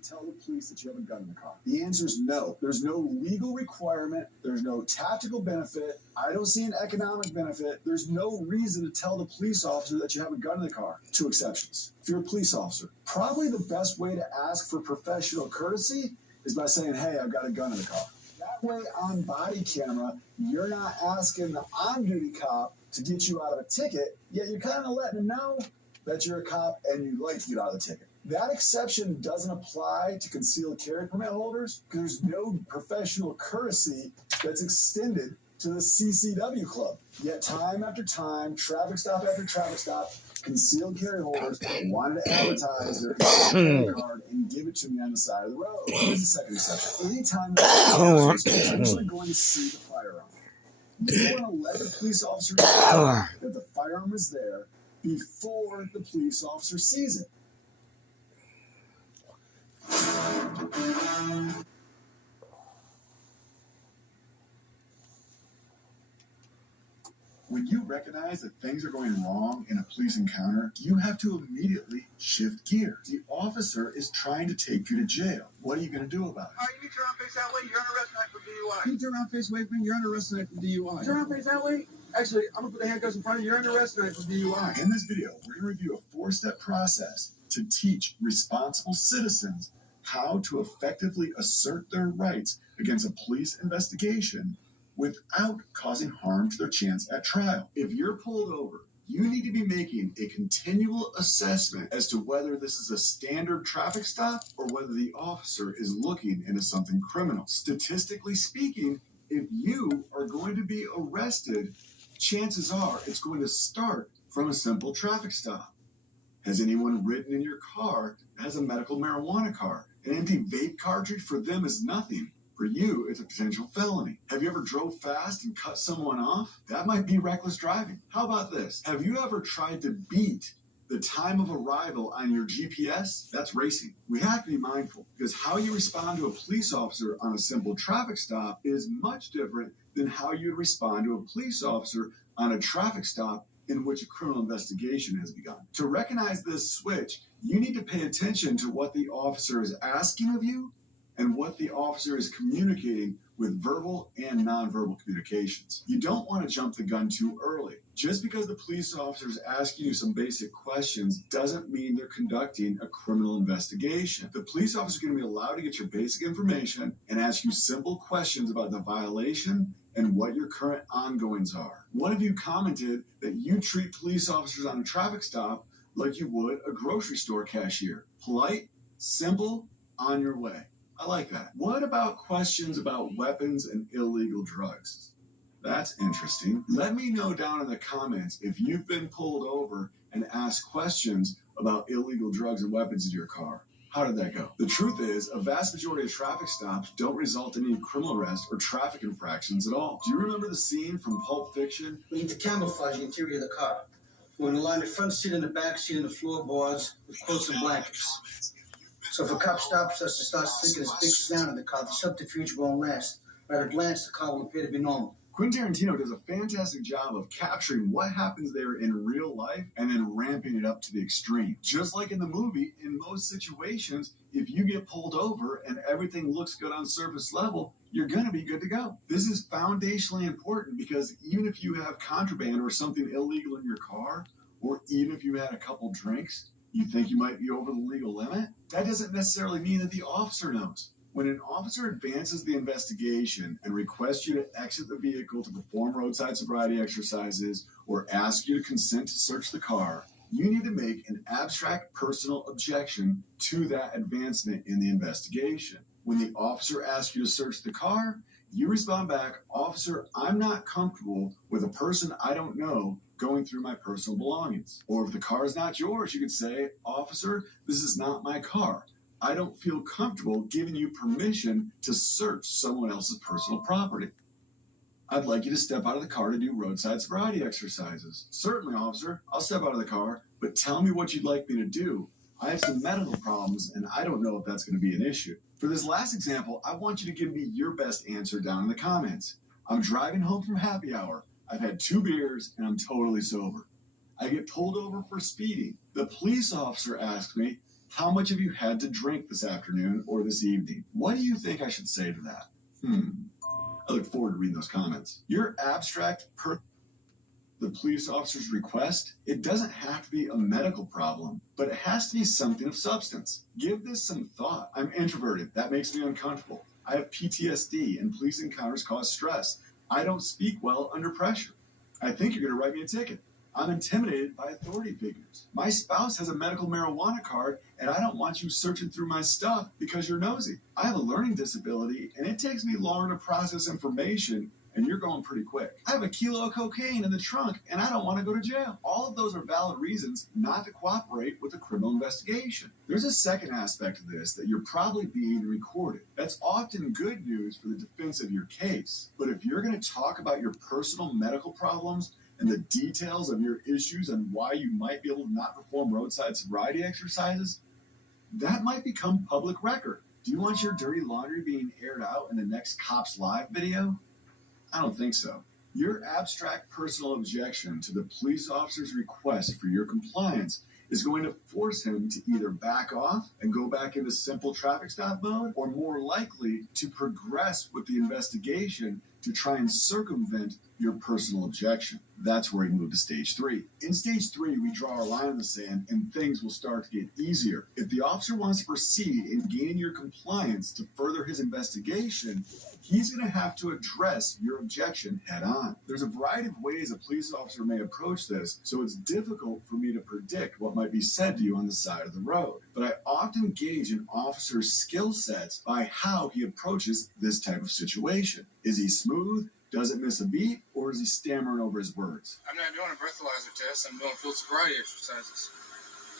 to tell the police that you have a gun in the car? The answer is no. There's no legal requirement. There's no tactical benefit. I don't see an economic benefit. There's no reason to tell the police officer that you have a gun in the car. Two exceptions. If you're a police officer, probably the best way to ask for professional courtesy is by saying, hey, I've got a gun in the car. That way, on body camera, you're not asking the on-duty cop to get you out of a ticket, yet you're kind of letting him know that you're a cop and you'd like to get out of the ticket. That exception doesn't apply to concealed carry permit holders because there's no professional courtesy that's extended to the CCW club. Yet time after time, traffic stop after traffic stop, concealed carry holders wanted to advertise their concealed carry card and give it to me on the side of the road. Here's the second exception. Anytime the police officer is potentially going to see the firearm, you want to let the police officer know that the firearm is there before the police officer sees it. When you recognize that things are going wrong in a police encounter, you have to immediately shift gears. The officer is trying to take you to jail. What are you going to do about it? All right, you need to turn around face that way. You're under arrest tonight for DUI. You turn around face away from me. You're under arrest tonight for DUI. Turn around face that way. Actually, I'm going to put the handcuffs in front of you. You're under arrest tonight for DUI. In this video, we're going to review a 4-step process to teach responsible citizens how to effectively assert their rights against a police investigation without causing harm to their chance at trial. If you're pulled over, you need to be making a continual assessment as to whether this is a standard traffic stop or whether the officer is looking into something criminal. Statistically speaking, if you are going to be arrested, chances are it's going to start from a simple traffic stop. Has anyone ridden in your car that has a medical marijuana card? An empty vape cartridge for them is nothing. For you, it's a potential felony. Have you ever drove fast and cut someone off? That might be reckless driving. How about this? Have you ever tried to beat the time of arrival on your GPS? That's racing. We have to be mindful because how you respond to a police officer on a simple traffic stop is much different than how you respond to a police officer on a traffic stop in which a criminal investigation has begun. To recognize this switch, you need to pay attention to what the officer is asking of you and what the officer is communicating with verbal and nonverbal communications. You don't want to jump the gun too early. Just because the police officer is asking you some basic questions doesn't mean they're conducting a criminal investigation. The police officer is going to be allowed to get your basic information and ask you simple questions about the violation and what your current ongoings are. One of you commented that you treat police officers on a traffic stop like you would a grocery store cashier. Polite, simple, on your way. I like that. What about questions about weapons and illegal drugs? That's interesting. Let me know down in the comments if you've been pulled over and asked questions about illegal drugs and weapons in your car. How did that go? The truth is, a vast majority of traffic stops don't result in any criminal arrest or traffic infractions at all. Do you remember the scene from Pulp Fiction? We need to camouflage the interior of the car. We're going to line the front seat and the back seat and the floorboards with quilts and blankets. So if a cop stops us and starts thinking there's big sound in the car, the subterfuge won't last. At a glance, the car will appear to be normal. Quentin Tarantino does a fantastic job of capturing what happens there in real life and then ramping it up to the extreme. Just like in the movie, in most situations, if you get pulled over and everything looks good on surface level, you're going to be good to go. This is foundationally important because even if you have contraband or something illegal in your car, or even if you had a couple drinks, you think you might be over the legal limit, that doesn't necessarily mean that the officer knows. When an officer advances the investigation and requests you to exit the vehicle to perform roadside sobriety exercises or ask you to consent to search the car, you need to make an abstract personal objection to that advancement in the investigation. When the officer asks you to search the car, you respond back, "Officer, I'm not comfortable with a person I don't know going through my personal belongings." Or if the car is not yours, you could say, "Officer, this is not my car. I don't feel comfortable giving you permission to search someone else's personal property. I'd like you to step out of the car to do roadside sobriety exercises." "Certainly, officer, I'll step out of the car, but tell me what you'd like me to do. I have some medical problems, and I don't know if that's going to be an issue." For this last example, I want you to give me your best answer down in the comments. "I'm driving home from happy hour. I've had 2 beers, and I'm totally sober. I get pulled over for speeding. The police officer asks me, How much have you had to drink this afternoon or this evening? What do you think I should say to that? I look forward to reading those comments. Your abstract the police officer's request, it doesn't have to be a medical problem, but it has to be something of substance. Give this some thought. I'm introverted. That makes me uncomfortable. I have PTSD, and police encounters cause stress. I don't speak well under pressure. I think you're going to write me a ticket. I'm intimidated by authority figures. My spouse has a medical marijuana card, and I don't want you searching through my stuff because you're nosy. I have a learning disability, and it takes me longer to process information, and you're going pretty quick. I have a kilo of cocaine in the trunk, and I don't want to go to jail. All of those are valid reasons not to cooperate with a criminal investigation. There's a second aspect of this that you're probably being recorded. That's often good news for the defense of your case. But if you're going to talk about your personal medical problems and the details of your issues and why you might be able to not perform roadside sobriety exercises, that might become public record. Do you want your dirty laundry being aired out in the next Cops Live video? I don't think so. Your abstract personal objection to the police officer's request for your compliance is going to force him to either back off and go back into simple traffic stop mode, or more likely to progress with the investigation to try and circumvent your personal objection. That's where we move to stage 3. In stage 3, we draw our line in the sand and things will start to get easier. If the officer wants to proceed in gaining your compliance to further his investigation, he's going to have to address your objection head on. There's a variety of ways a police officer may approach this, so it's difficult for me to predict what might be said to you on the side of the road. But I often gauge an officer's skill sets by how he approaches this type of situation. Is he smooth? Doesn't miss a beat, or is he stammering over his words? I'm not doing a breathalyzer test. I'm doing field sobriety exercises.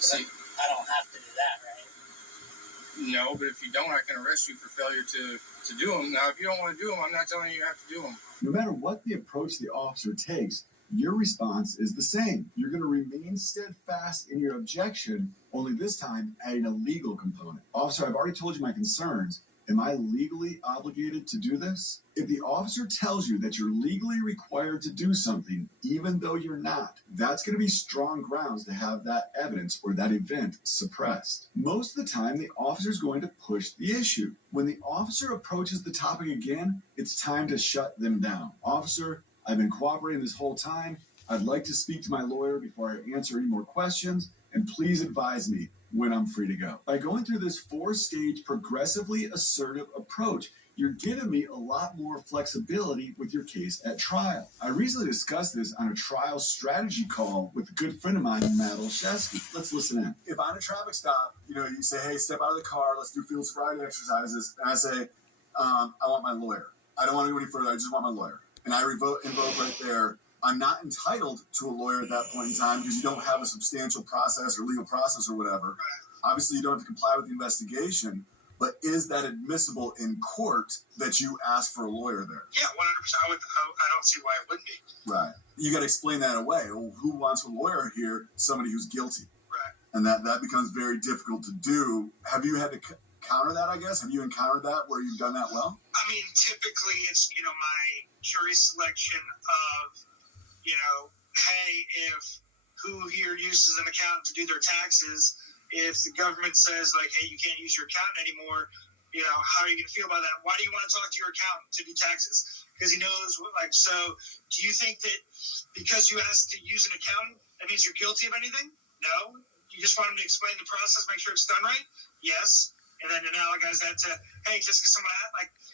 See, I don't have to do that, right? No, but if you don't, I can arrest you for failure to do them. Now, if you don't want to do them, I'm not telling you you have to do them. No matter what the approach the officer takes, your response is the same. You're going to remain steadfast in your objection, only this time adding a legal component. Officer, I've already told you my concerns. Am I legally obligated to do this? If the officer tells you that you're legally required to do something, even though you're not, that's going to be strong grounds to have that evidence or that event suppressed. Most of the time, the officer is going to push the issue. When the officer approaches the topic again, it's time to shut them down. Officer, I've been cooperating this whole time. I'd like to speak to my lawyer before I answer any more questions, and please advise me when I'm free to go. By going through this 4-stage progressively assertive approach, you're giving me a lot more flexibility with your case at trial. I recently discussed this on a trial strategy call with a good friend of mine, Matt Olszewski. Let's listen in. If I'm at a traffic stop, you say, hey, step out of the car, let's do field sobriety exercises. And I say, I want my lawyer. I don't want to go any further. I just want my lawyer. And I invoke right there. I'm not entitled to a lawyer at that point in time because you don't have a substantial process or legal process or whatever. Right. Obviously, you don't have to comply with the investigation, but is that admissible in court that you ask for a lawyer there? Yeah, 100%. I don't see why it wouldn't be. Right. You got to explain that away. Well, who wants a lawyer here? Somebody who's guilty. Right. And that becomes very difficult to do. Have you had to counter that, I guess? Have you encountered that where you've done that well? I mean, typically it's, my jury selection of, hey, if who here uses an accountant to do their taxes, if the government says, like, hey, you can't use your accountant anymore, how are you going to feel about that? Why do you want to talk to your accountant to do taxes? Because he knows so do you think that because you asked to use an accountant, that means you're guilty of anything? No. You just want him to explain the process, make sure it's done right? Yes. And then analogize that to, hey, just because someone,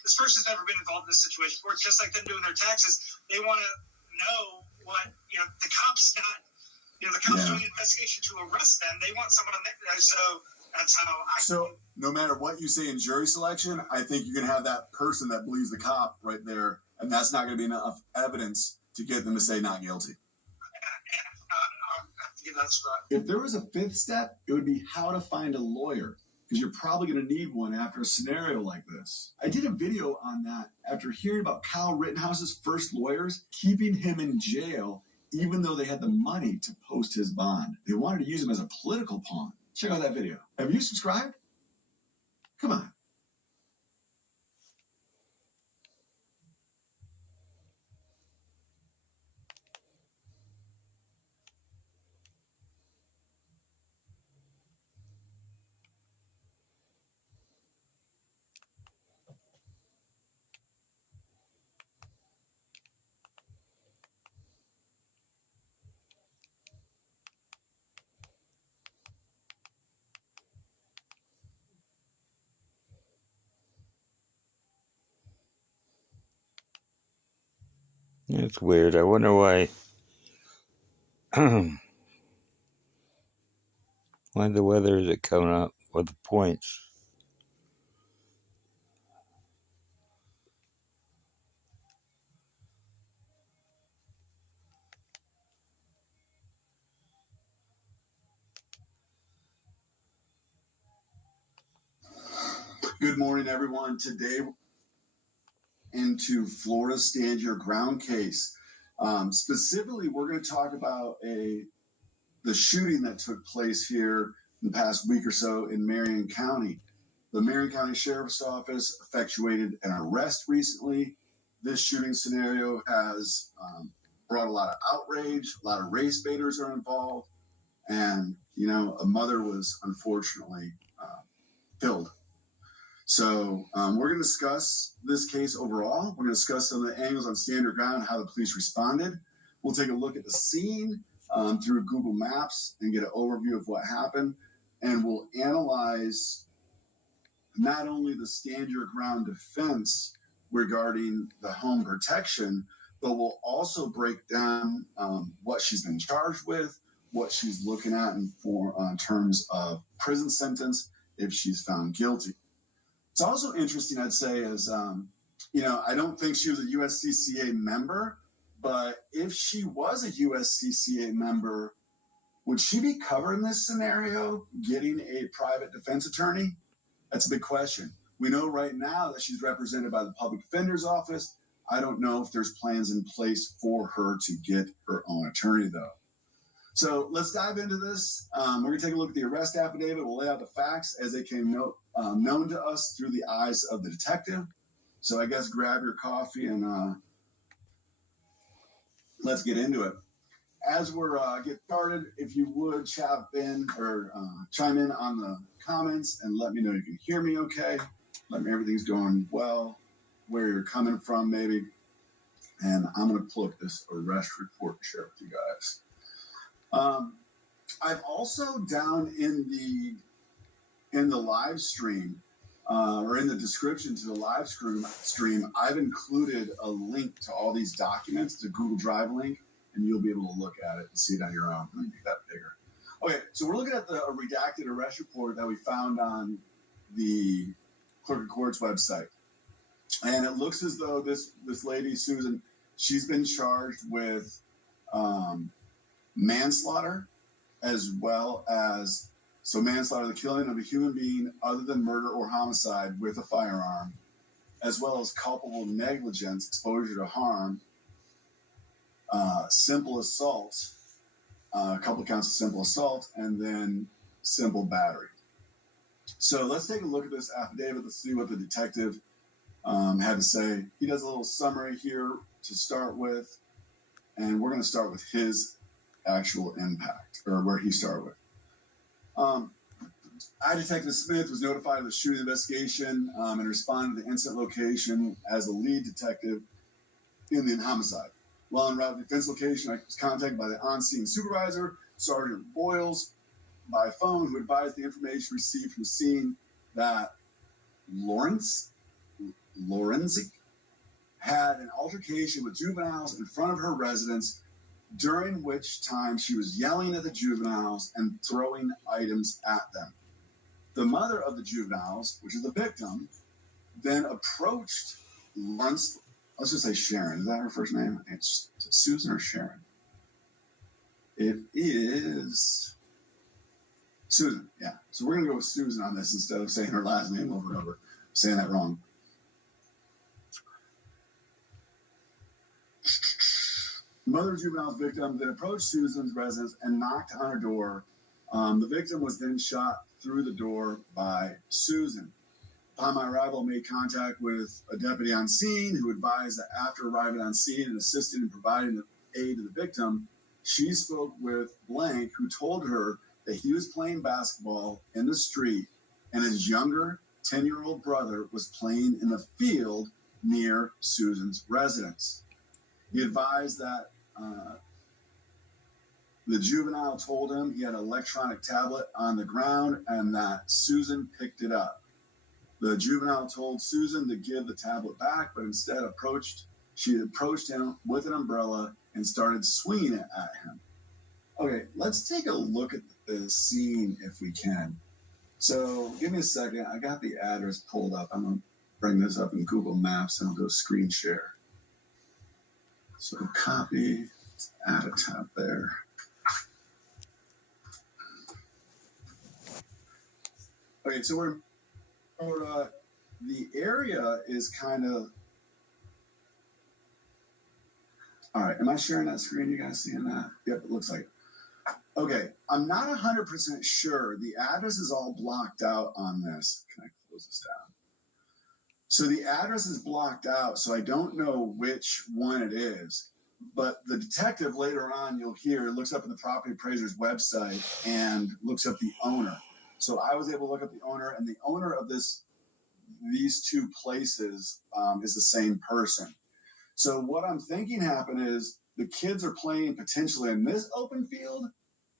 this person's never been involved in this situation before, it's just like them doing their taxes. They want to know what, the cops the cops doing an investigation to arrest them. They want someone on there. So that's how So no matter what you say in jury selection, I think you're going to have that person that believes the cop right there, and that's not going to be enough evidence to get them to say not guilty. I'll have to give that spot. If there was a 5th step, it would be how to find a lawyer, because you're probably going to need one after a scenario like this. I did a video on that after hearing about Kyle Rittenhouse's first lawyers keeping him in jail even though they had the money to post his bond. They wanted to use him as a political pawn. Check out that video. Have you subscribed? Come on. It's weird. I wonder why. Why the weather is it coming up with the points? Good morning, everyone. Today, into Florida Stand Your Ground case. Specifically, we're going to talk about the shooting that took place here in the past week or so in Marion County. The Marion County Sheriff's Office effectuated an arrest recently. This shooting scenario has brought a lot of outrage. A lot of race baiters are involved. And, a mother was unfortunately killed. So we're going to discuss this case overall. We're going to discuss some of the angles on Stand Your Ground, how the police responded. We'll take a look at the scene through Google Maps and get an overview of what happened. And we'll analyze not only the Stand Your Ground defense regarding the home protection, but we'll also break down what she's been charged with, what she's looking at in terms of prison sentence if she's found guilty. It's also interesting, I'd say, is, I don't think she was a USCCA member, but if she was a USCCA member, would she be covered in this scenario, getting a private defense attorney? That's a big question. We know right now that she's represented by the Public Defender's Office. I don't know if there's plans in place for her to get her own attorney, though. So let's dive into this. We're going to take a look at the arrest affidavit. We'll lay out the facts as they came known to us through the eyes of the detective. So I guess grab your coffee and let's get into it. As we're get started, if you would chime in on the comments and let me know you can hear me okay. Let me know everything's going well, where you're coming from maybe. And I'm going to pull up this arrest report and share it with you guys. I've also down in the live stream or in the description to the live stream, I've included a link to all these documents, the Google Drive link, and you'll be able to look at it and see it on your own. Let me make that bigger. Okay, so we're looking at the redacted arrest report that we found on the Clerk of Court's website. And it looks as though this lady, Susan, she's been charged with manslaughter, as well as manslaughter, the killing of a human being other than murder or homicide with a firearm, as well as culpable negligence, exposure to harm, simple assault, a couple counts of simple assault, and then simple battery. So let's take a look at this affidavit. Let's see what the detective had to say. He does a little summary here to start with, and we're going to start with his actual impact, or where he started with. I, Detective Smith, was notified of the shooting investigation and responded to the incident location as the lead detective in the homicide. While en route to the defense location, I was contacted by the on-scene supervisor, Sergeant Boyles, by phone, who advised the information received from the scene that Lorenzik had an altercation with juveniles in front of her residence, during which time she was yelling at the juveniles and throwing items at them. The mother of the juveniles, which is the victim, then approached Lawrence. Let's just say Sharon. Is that her first name? It's Susan or Sharon? It is Susan, yeah. So we're going to go with Susan on this instead of saying her last name over and over. I'm saying that wrong. The mother of the juvenile's victim then approached Susan's residence and knocked on her door. The victim was then shot through the door by Susan. Upon my arrival, I made contact with a deputy on scene who advised that after arriving on scene and assisting in providing aid to the victim, she spoke with Blank, who told her that he was playing basketball in the street and his younger 10-year-old brother was playing in the field near Susan's residence. He advised that the juvenile told him he had an electronic tablet on the ground and that Susan picked it up. The juvenile told Susan to give the tablet back, but instead approached She approached him with an umbrella and started swinging it at him. Okay, let's take a look at the scene if we can. So give me a second. I got the address pulled up. I'm going to bring this up in Google Maps and I'll do a screen share. So copy, add a tab there. Okay, so we're the area is kind of. All right, am I sharing that screen? You guys seeing that? Yep, it looks like it. Okay, I'm not 100% sure. The address is all blocked out on this. Can I close this down? So the address is blocked out, so I don't know which one it is. But the detective later on, you'll hear, looks up at the property appraiser's website and looks up the owner. So I was able to look up the owner, and the owner of these two places is the same person. So what I'm thinking happened is the kids are playing potentially in this open field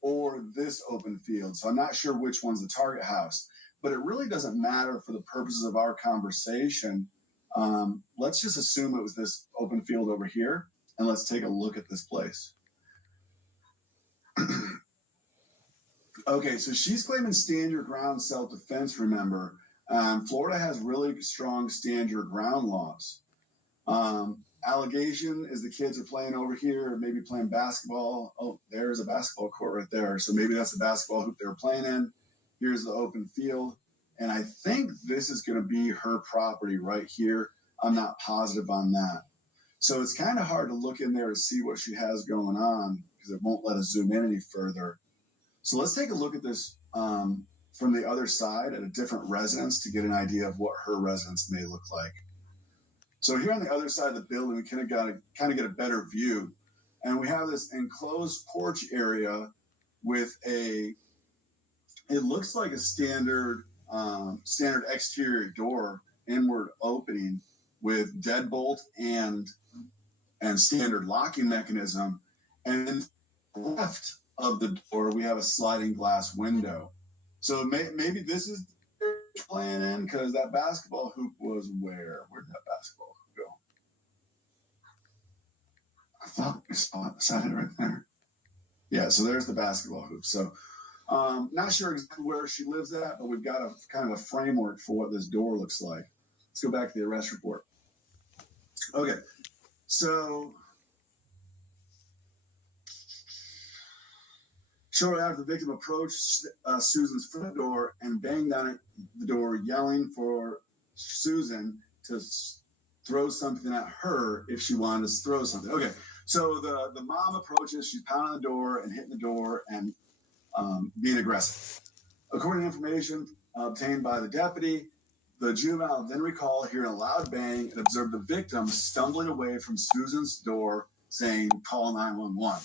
or this open field. So I'm not sure which one's the target house, but it really doesn't matter for the purposes of our conversation. Let's just assume it was this open field over here, and let's take a look at this place. Okay, so she's claiming stand your ground self-defense, remember. Florida has really strong stand your ground laws. Allegation is the kids are playing over here, maybe playing basketball. Oh, there's a basketball court right there. So maybe that's the basketball hoop they were playing in. Here's the open field. And I think this is going to be her property right here. I'm not positive on that. So it's kind of hard to look in there to see what she has going on because it won't let us zoom in any further. So let's take a look at this from the other side at a different residence to get an idea of what her residence may look like. So here on the other side of the building, we kind of get a better view. And we have this enclosed porch area with it looks like a standard exterior door, inward opening with deadbolt and standard locking mechanism. And then left of the door, we have a sliding glass window. So maybe this is playing in because that basketball hoop was where? Where'd that basketball hoop go? I thought we saw it beside it right there. Yeah, so there's the basketball hoop. So not sure exactly where she lives at, but we've got a kind of a framework for what this door looks like. Let's go back to the arrest report. Okay, so shortly after the victim approached Susan's front door and banged on the door, yelling for Susan to throw something at her if she wanted to throw something. Okay, so the mom approaches, she's pounding the door and hitting the door and being aggressive. According to information obtained by the deputy, the juvenile then recalled hearing a loud bang and observed the victim stumbling away from Susan's door saying, "Call 911."